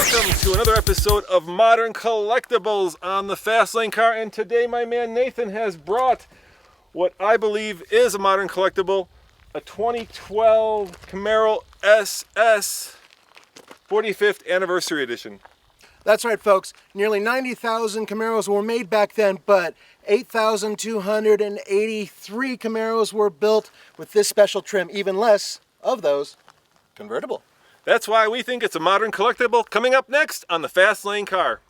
Welcome to another episode of Modern Collectibles on the Fast Lane Car, and today my man Nathan has brought what I believe is a modern collectible, a 2012 Camaro SS 45th Anniversary Edition. That's right, folks. Nearly 90,000 Camaros were made back then, but 8,283 Camaros were built with this special trim, even less of those convertible. That's why we think it's a modern collectible. Coming up next on the Fast Lane Car.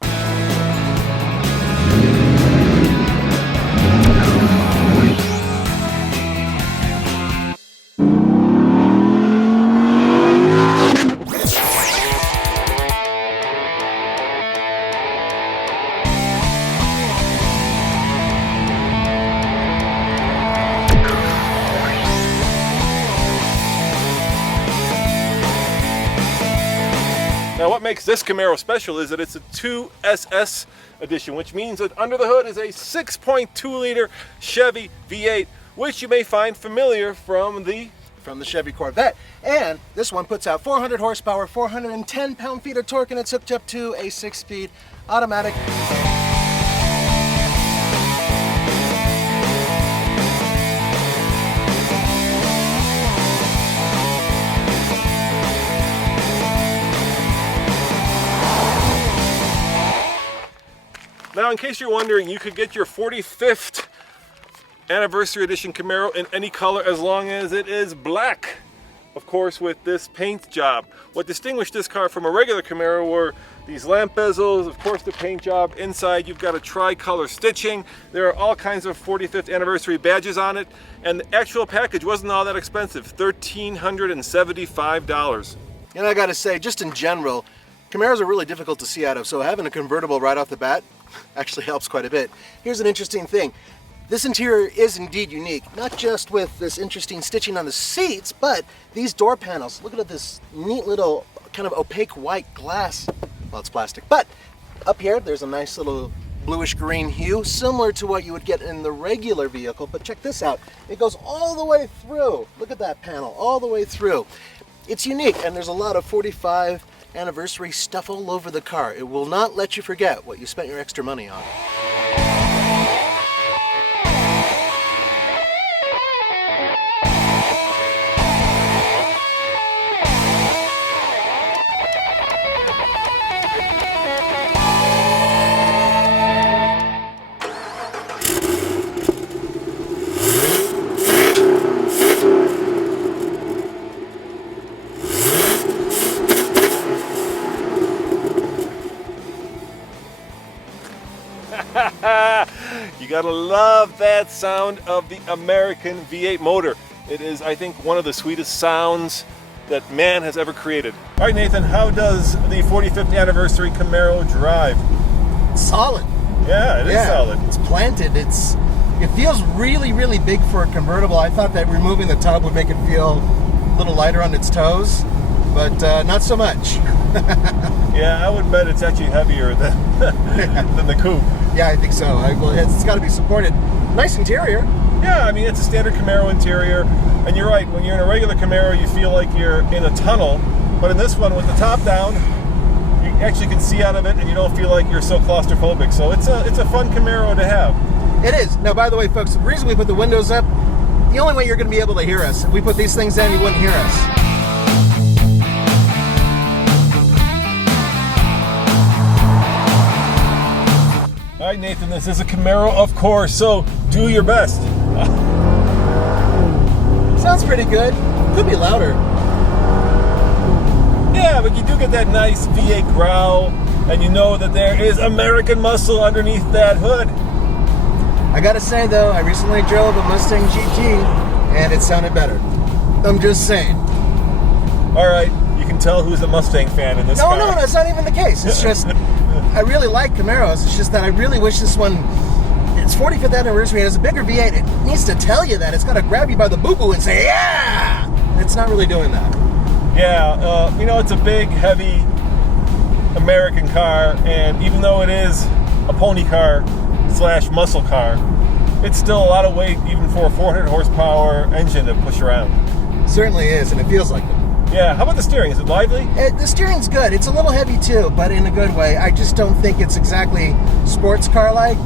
Now what makes this Camaro special is that it's a 2SS edition, which means that under the hood is a 6.2 liter Chevy V8, which you may find familiar from the Chevy Corvette. And this one puts out 400 horsepower, 410 pound-feet of torque, and it's hooked up to a 6-speed automatic. Now, in case you're wondering, you could get your 45th Anniversary Edition Camaro in any color as long as it is black, of course, with this paint job. What distinguished this car from a regular Camaro were these lamp bezels, of course the paint job. Inside you've got a tri-color stitching. There are all kinds of 45th Anniversary badges on it, and the actual package wasn't all that expensive, $1,375. And I gotta say, just in general, Camaros are really difficult to see out of, so having a convertible right off the bat actually helps quite a bit. Here's an interesting thing. This interior is indeed unique, not just with this interesting stitching on the seats, but these door panels. Look at this neat little kind of opaque white glass. Well, it's plastic, but up here there's a nice little bluish green hue, similar to what you would get in the regular vehicle, but check this out. It goes all the way through. Look at that panel, all the way through. It's unique, and there's a lot of 45 anniversary stuff all over the car. It will not let you forget what you spent your extra money on. You gotta love that sound of the American V8 motor. It is, I think, one of the sweetest sounds that man has ever created. All right, Nathan, how does the 45th Anniversary Camaro drive? Solid. Yeah, it is solid. It's planted. It feels really, really big for a convertible. I thought that removing the tub would make it feel a little lighter on its toes, but not so much. Yeah, I would bet it's actually heavier than the coupe. Yeah, I think so. It's got to be supported. Nice interior. Yeah, I mean, it's a standard Camaro interior, and you're right, when you're in a regular Camaro, you feel like you're in a tunnel, but in this one, with the top down, you actually can see out of it, and you don't feel like you're so claustrophobic, so it's a fun Camaro to have. It is. Now, by the way, folks, the reason we put the windows up, the only way you're going to be able to hear us, if we put these things in, you wouldn't hear us. All right, Nathan, this is a Camaro, of course, so do your best. Sounds pretty good. Could be louder. Yeah, but you do get that nice V8 growl, and you know that there is American muscle underneath that hood. I gotta say, though, I recently drove a Mustang GT, and it sounded better. I'm just saying. All right, you can tell who's a Mustang fan in this car. No, that's not even the case. It's just, I really like Camaros. It's just that I really wish this one, its 45th anniversary, it has a bigger V8. It needs to tell you that. It's got to grab you by the boo-boo and say, yeah! It's not really doing that. Yeah, you know, it's a big, heavy American car, and even though it is a pony car / muscle car, it's still a lot of weight even for a 400 horsepower engine to push around. Certainly is, and it feels like it. Yeah, how about the steering? Is it lively? The steering's good. It's a little heavy too, but in a good way. I just don't think it's exactly sports car-like.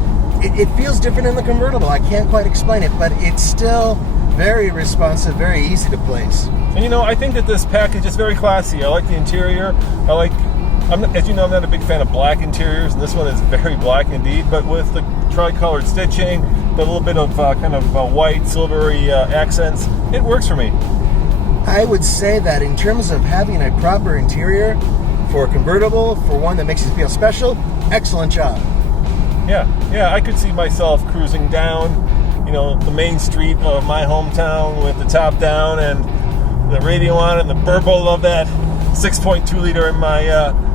It feels different in the convertible. I can't quite explain it, but it's still very responsive, very easy to place. And you know, I think that this package is very classy. I like the interior. As you know, I'm not a big fan of black interiors, and this one is very black indeed, but with the tri-colored stitching, the little bit of kind of white, silvery accents, it works for me. I would say that in terms of having a proper interior for a convertible, for one that makes you feel special, excellent job. Yeah, I could see myself cruising down, you know, the main street of my hometown with the top down and the radio on and the burble of that 6.2 liter in my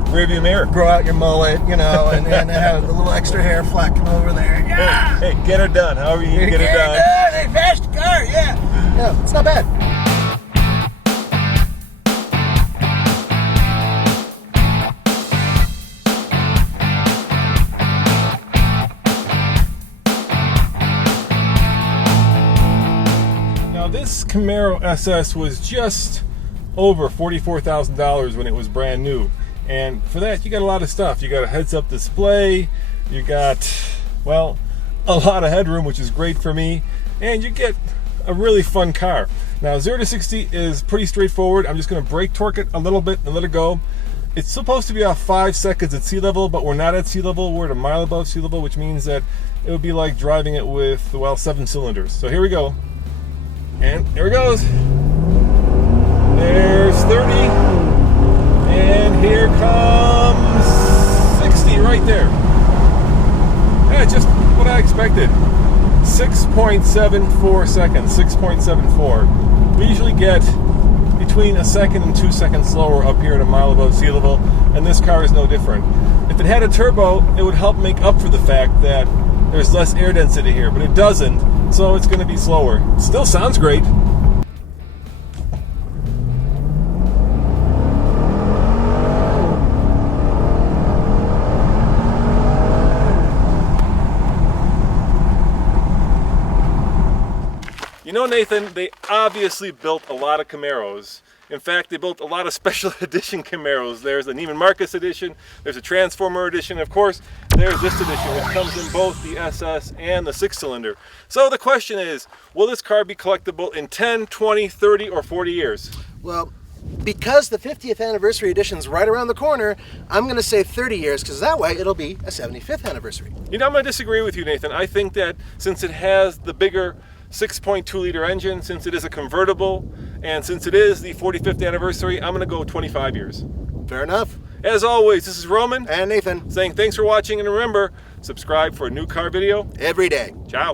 rearview mirror. Grow out your mullet, you know, and have the little extra hair flacking over there. Yeah! Hey, get her done. However you get her done. Hey, fast car, yeah. Yeah, it's not bad. This Camaro SS was just over $44,000 when it was brand new, and for that you got a lot of stuff. You got a heads-up display, you got, well, a lot of headroom, which is great for me, and you get a really fun car. Now 0 to 60 is pretty straightforward. I'm just going to brake torque it a little bit and let it go. It's supposed to be off 5 seconds at sea level, but we're not at sea level. We're at a mile above sea level, which means that it would be like driving it with, well, 7 cylinders. So here we go. And here it goes. There's 30. And here comes 60 right there. Yeah, just what I expected. 6.74 seconds. 6.74. We usually get between a second and 2 seconds slower up here at a mile above sea level, and this car is no different. If it had a turbo, it would help make up for the fact that there's less air density here, but it doesn't, so it's going to be slower. Still sounds great. You know, Nathan, they obviously built a lot of Camaros. In fact, they built a lot of special edition Camaros. There's a Neiman Marcus edition, there's a Transformer edition, of course, there's this edition, which comes in both the SS and the 6-cylinder. So the question is, will this car be collectible in 10, 20, 30, or 40 years? Well, because the 50th anniversary edition's right around the corner, I'm going to say 30 years, because that way it'll be a 75th anniversary. You know, I'm going to disagree with you, Nathan. I think that since it has the bigger 6.2 liter engine, since it is a convertible, and since it is the 45th anniversary, I'm going to go 25 years. Fair enough. As always, this is Roman And Nathan. saying thanks for watching, and remember, subscribe for a new car video Every day. Ciao.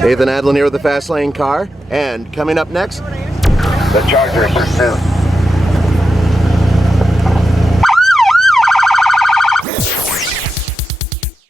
Nathan Adlin here with the Fast Lane car, and coming up next, The Charger pursuit.